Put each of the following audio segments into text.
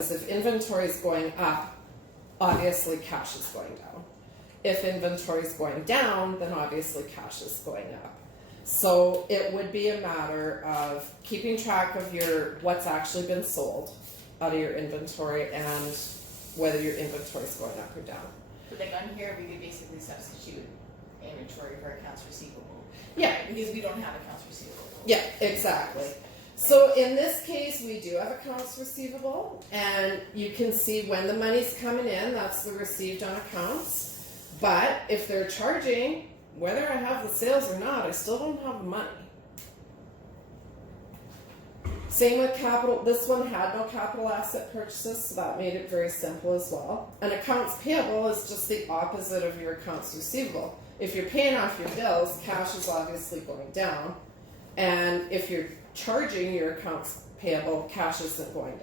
If inventory is going up, obviously cash is going down. If inventory is going down, then obviously cash is going up. So it would be a matter of keeping track of what's actually been sold out of your inventory and whether your inventory is going up or down. But like on here, we could basically substitute inventory for accounts receivable. Yeah. Right? Because we don't have accounts receivable. Yeah, exactly. So in this case, we do have accounts receivable, and you can see when the money's coming in, that's the received on accounts. But if they're charging, whether I have the sales or not, I still don't have the money. Same with capital. This one had no capital asset purchases, so that made it very simple as well. And accounts payable is just the opposite of your accounts receivable. If you're paying off your bills, cash is obviously going down. And if you're charging your accounts payable, cash isn't going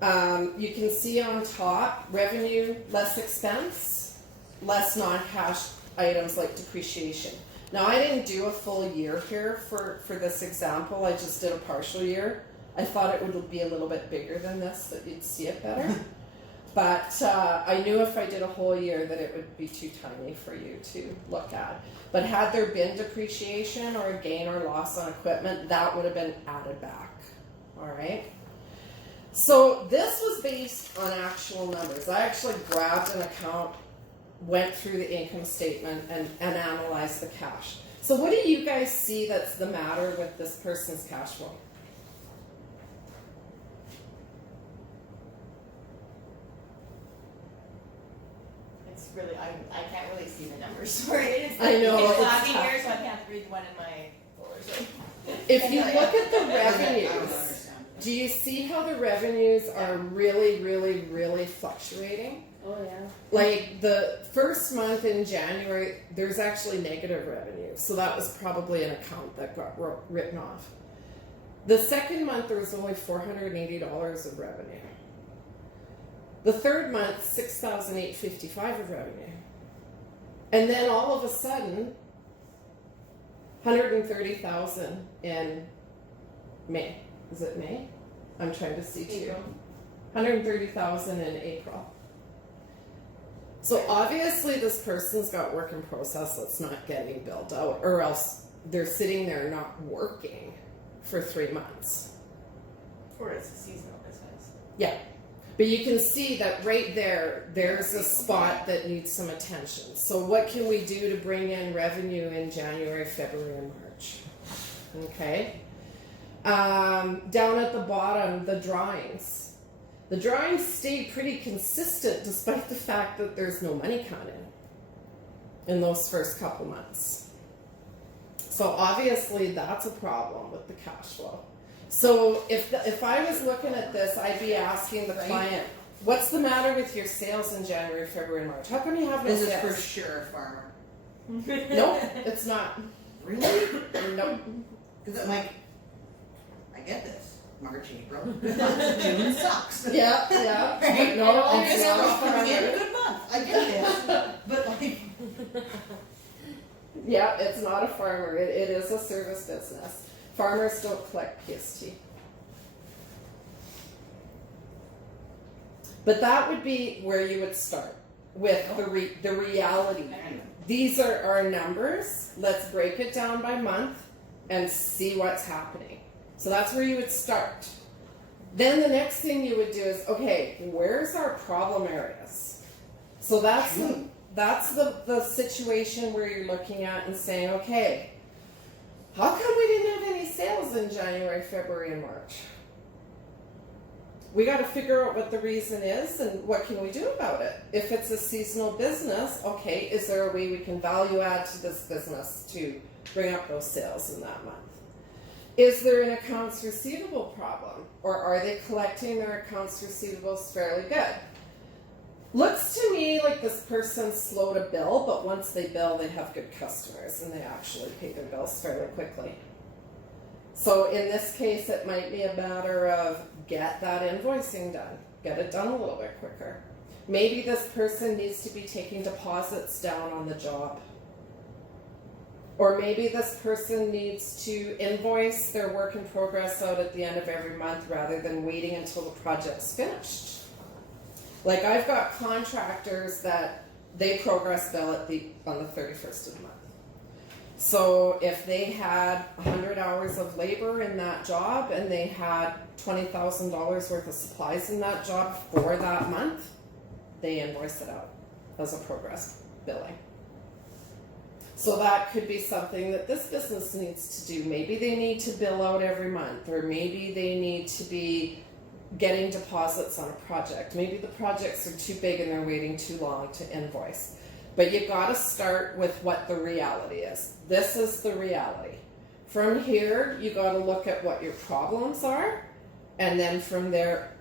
down. You can see on top, revenue, less expense, less non-cash items like depreciation. Now, I didn't do a full year here for this example. I just did a partial year. I thought it would be a little bit bigger than this, that you'd see it better. But I knew if I did a whole year that it would be too tiny for you to look at. But had there been depreciation or a gain or loss on equipment, that would have been added back. All right? So this was based on actual numbers. I actually grabbed an account, went through the income statement, and analyzed the cash. So what do you guys see that's the matter with this person's cash flow? Really, I can't really see the numbers for it. It's I know, It's it's lagging tough. here, so I can't read one in my folder. If you look at the I don't revenues, understand. do you see how the revenues are really, really, really fluctuating? Oh yeah. Like the first month in January, there's actually negative revenue. So that was probably an account that got written off. The second month, there was only $480 of revenue. The third month, $6,855 of revenue. And then all of a sudden, $130,000 in May. Is it May? I'm trying to see too. $130,000 in April. So obviously this person's got work in process that's not getting billed out, or else they're sitting there not working for 3 months. Or it's a seasonal business. Yeah. But you can see that right there, there's a spot that needs some attention. So what can we do to bring in revenue in January, February, and March? Okay. Down at the bottom, the drawings. The drawings stayed pretty consistent despite the fact that there's no money coming in those first couple months. So obviously that's a problem with the cash flow. So if I was looking at this, I'd be asking the client, what's the matter with your sales in January, February, and March? How come you have no This is sales? for sure a farmer. Nope, it's not. Really? Nope. Because I'm like, I get this. March, April, June sucks. Yeah, yeah. Right? No, August, it's not a coming in a farmer. good month. I get this. But like, Yeah, it's not a farmer. It is a service business. Farmers don't collect PST. But that would be where you would start with the reality. These are our numbers. Let's break it down by month and see what's happening. So that's where you would start. Then the next thing you would do is, okay, where's our problem areas? So that's the situation where you're looking at and saying, okay, how come we didn't have any sales in January, February, and March? We got to figure out what the reason is and what can we do about it. If it's a seasonal business, okay, is there a way we can value add to this business to bring up those sales in that month? Is there an accounts receivable problem, or are they collecting their accounts receivables fairly good? Looks to me like this person's slow to bill, but once they bill, they have good customers and they actually pay their bills fairly quickly. So in this case, it might be a matter of get that invoicing done, get it done a little bit quicker. Maybe this person needs to be taking deposits down on the job. Or maybe this person needs to invoice their work in progress out at the end of every month rather than waiting until the project's finished. Like I've got contractors that they progress bill on the 31st of the month. So if they had 100 hours of labor in that job and they had $20,000 worth of supplies in that job for that month, they invoice it out as a progress billing. So that could be something that this business needs to do. Maybe they need to bill out every month, or maybe they need to be getting deposits on a project. Maybe the projects are too big and they're waiting too long to invoice. But you gotta start with what the reality is. This is the reality. From here, you gotta look at what your problems are, and then from there,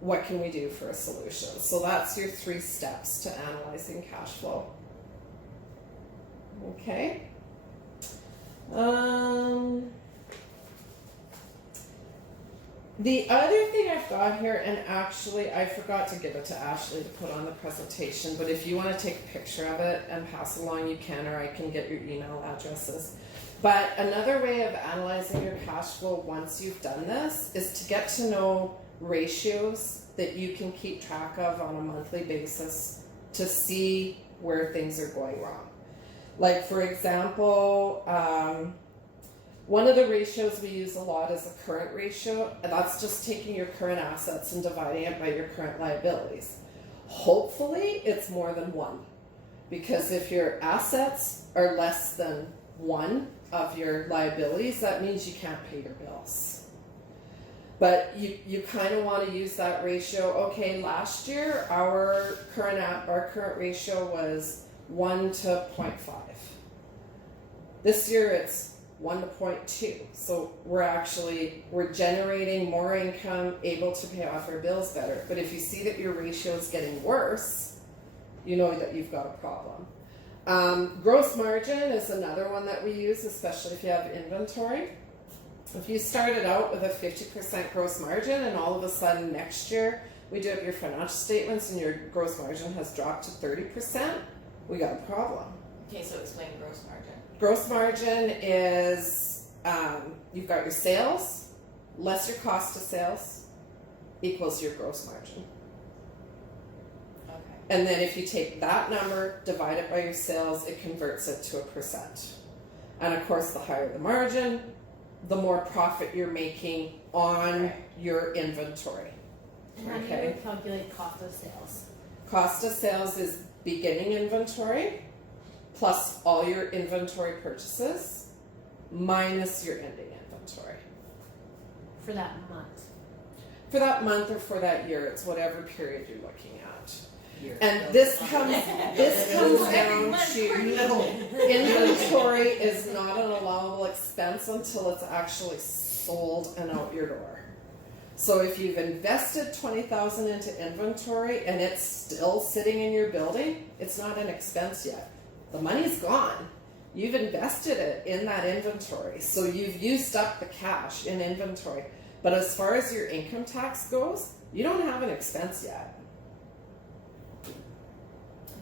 what can we do for a solution? So that's your 3 steps to analyzing cash flow. Okay. The other thing I've got here, and actually I forgot to give it to Ashley to put on the presentation, but if you want to take a picture of it and pass along, you can, or I can get your email addresses. But another way of analyzing your cash flow once you've done this is to get to know ratios that you can keep track of on a monthly basis to see where things are going wrong. Like for example, one of the ratios we use a lot is a current ratio, and that's just taking your current assets and dividing it by your current liabilities. Hopefully it's more than 1, because if your assets are less than 1 of your liabilities, that means you can't pay your bills. But you kind of want to use that ratio. Okay, last year our current ratio was 1 to 0.5. This year it's 1 to 0.2. So we're generating more income, able to pay off our bills better. But if you see that your ratio is getting worse, you know that you've got a problem. Gross margin is another one that we use, especially if you have inventory. If you started out with a 50% gross margin and all of a sudden next year we do up your financial statements and your gross margin has dropped to 30%, we got a problem. Okay, so explain gross margin. Gross margin is you've got your sales less your cost of sales equals your gross margin. Okay. And then if you take that number, divide it by your sales, it converts it to a percent. And of course, the higher the margin, the more profit you're making on your inventory. And how do you calculate cost of sales? Cost of sales is beginning inventory plus all your inventory purchases minus your ending inventory. For that month. For that month or for that year, it's whatever period you're looking at. And This this comes down to inventory is not an allowable expense until it's actually sold and out your door. So if you've invested $20,000 into inventory and it's still sitting in your building, it's not an expense yet. The money's gone. You've invested it in that inventory. So you've used up the cash in inventory. But as far as your income tax goes, you don't have an expense yet.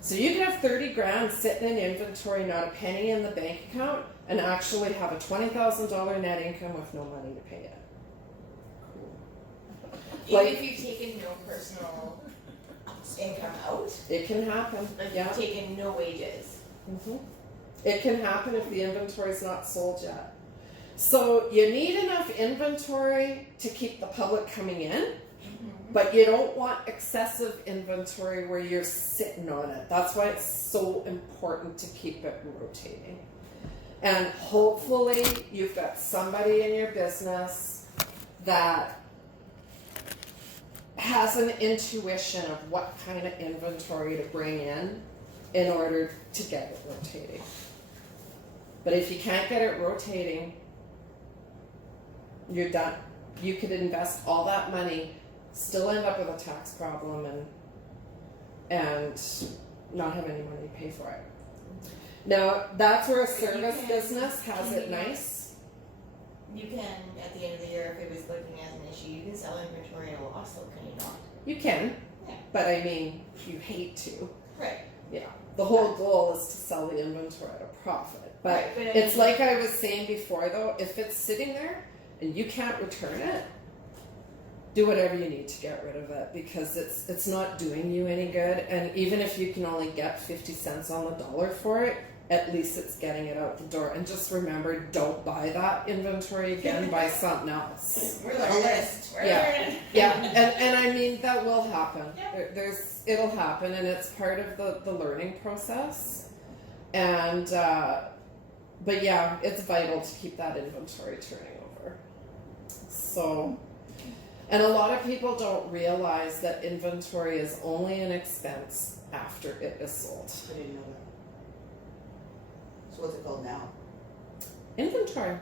So you can have 30 grand sitting in inventory, not a penny in the bank account, and actually have a $20,000 net income with no money to pay it. Even if you've taken no personal income out, It can happen. like Yeah. you've taken no wages. It can happen if the inventory is not sold yet. So you need enough inventory to keep the public coming in, but you don't want excessive inventory where you're sitting on it. That's why it's so important to keep it rotating. And hopefully you've got somebody in your business that has an intuition of what kind of inventory to bring in order to get it rotating. But if you can't get it rotating, you're done. You could invest all that money, still end up with a tax problem and not have any money to pay for it. Now, that's where a service business has it nice. You can, at the end of the year, if it was looking as an issue, you can sell inventory at a loss, though, can you not? You can, Yeah. but I mean, you hate to. Right. Yeah, the whole goal is to sell the inventory at a profit. But Right, but I it's mean- like I was saying before, though, if it's sitting there and you can't return it, do whatever you need to get rid of it, because it's not doing you any good. And even if you can only get 50 cents on the dollar for it, at least it's getting it out the door. And just remember, don't buy that inventory again, buy something else. We're learning. We're Yeah. learning. Yeah, and I mean, that will happen. Yeah. It'll happen, and it's part of the learning process. And but yeah, it's vital to keep that inventory turning over. So, and a lot of people don't realize that inventory is only an expense after it is sold. I didn't know that. So what's it called now? Inventory.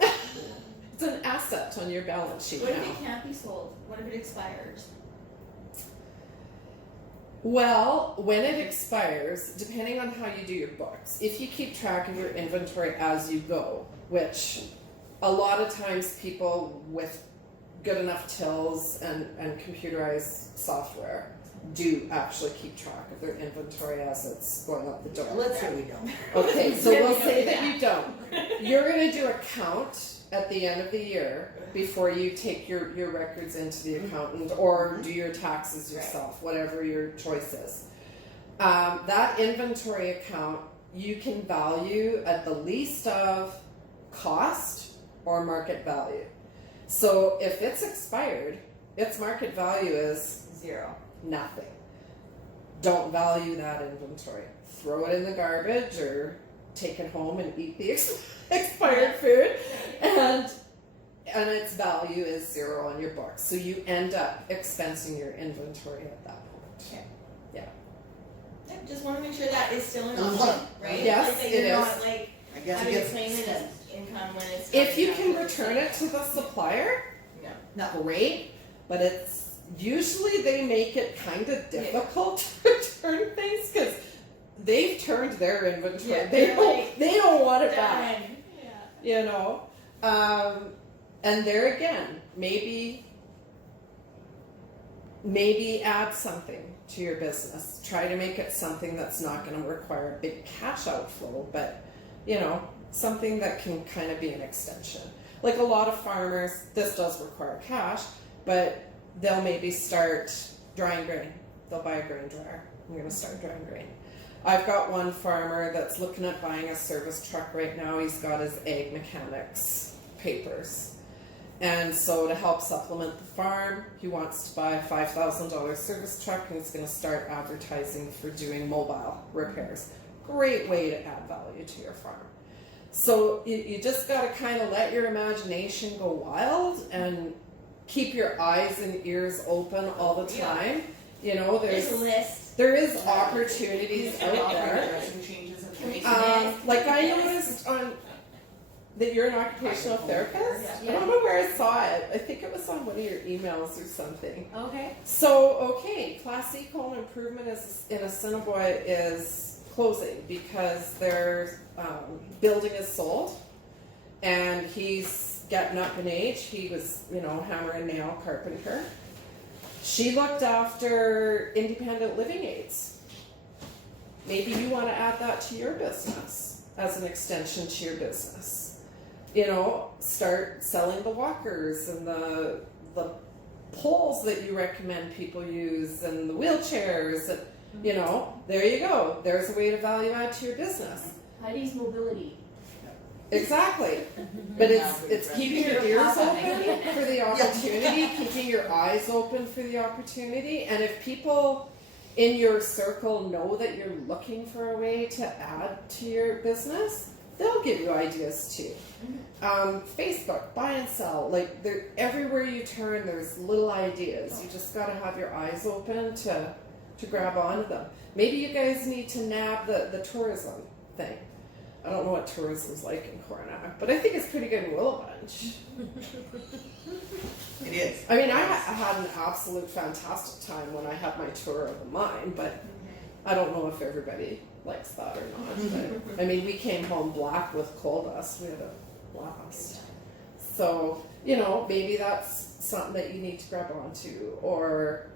It's an asset on your balance sheet What now. if it can't be sold? What if it expires? Well, when it expires, depending on how you do your books, if you keep track of your inventory as you go, which a lot of times people with good enough tills and computerized software do actually keep track of their inventory as it's going out the door. Let's say we don't. Okay, so Yeah, we'll we say don't that do you don't. You're going to do a count at the end of the year before you take your records into the accountant or do your taxes yourself, whatever your choice is. That inventory account you can value at the least of cost or market value. So if it's expired, its market value is 0. nothing. Don't value that inventory. Throw it in the garbage or take it home and eat the expired food, and its value is 0 on your books. So you end up expensing your inventory at that point. I just want to make sure that is still an Mhm. option, right? Yes, like, that it you're is. not like I guess it having to gets claim it as extended. income when it's. If you not can actually return it to the supplier, No. great, but it's usually they make it kind of difficult to return things because they've turned their inventory. Yeah, they they're don't like, they don't want it back. Done. Yeah. You know, and there again, maybe add something to your business. Try to make it something that's not going to require a big cash outflow, but something that can kind of be an extension. Like a lot of farmers, this does require cash, but they'll maybe start drying grain. They'll buy a grain dryer. I'm going to start drying grain. I've got one farmer that's looking at buying a service truck right now. He's got his ag mechanics papers. And so to help supplement the farm, he wants to buy a $5,000 service truck, and he's going to start advertising for doing mobile repairs. Great way to add value to your farm. So you just got to kind of let your imagination go wild and keep your eyes and ears open all the time. There's a list. there is opportunities out there. Dressing changes at the Can we beginning. Like I noticed that you're an occupational therapist. Yeah. I don't know where I saw it. I think it was on one of your emails or something. Okay. So, Class C home improvement in Assiniboia is closing because their building is sold, and he's getting up in age. He was, hammer and nail carpenter. She looked after independent living aids. Maybe you want to add that to your business as an extension to your business. Start selling the walkers and the poles that you recommend people use and the wheelchairs. And, there you go. There's a way to value add to your business. Heidi's mobility. Exactly. But it's keeping your ears open for the opportunity, keeping your eyes open for the opportunity. And if people in your circle know that you're looking for a way to add to your business, they'll give you ideas too. Facebook, buy and sell, everywhere you turn, there's little ideas. You just got to have your eyes open to grab onto them. Maybe you guys need to nab the tourism thing. I don't know what tourism's like in Coronach, but I think it's pretty good in Willowbunch. It is. I mean, I had an absolute fantastic time when I had my tour of the mine, but I don't know if everybody likes that or not. But, I mean, we came home black with coal dust. We had a blast. So, maybe that's something that you need to grab onto. Or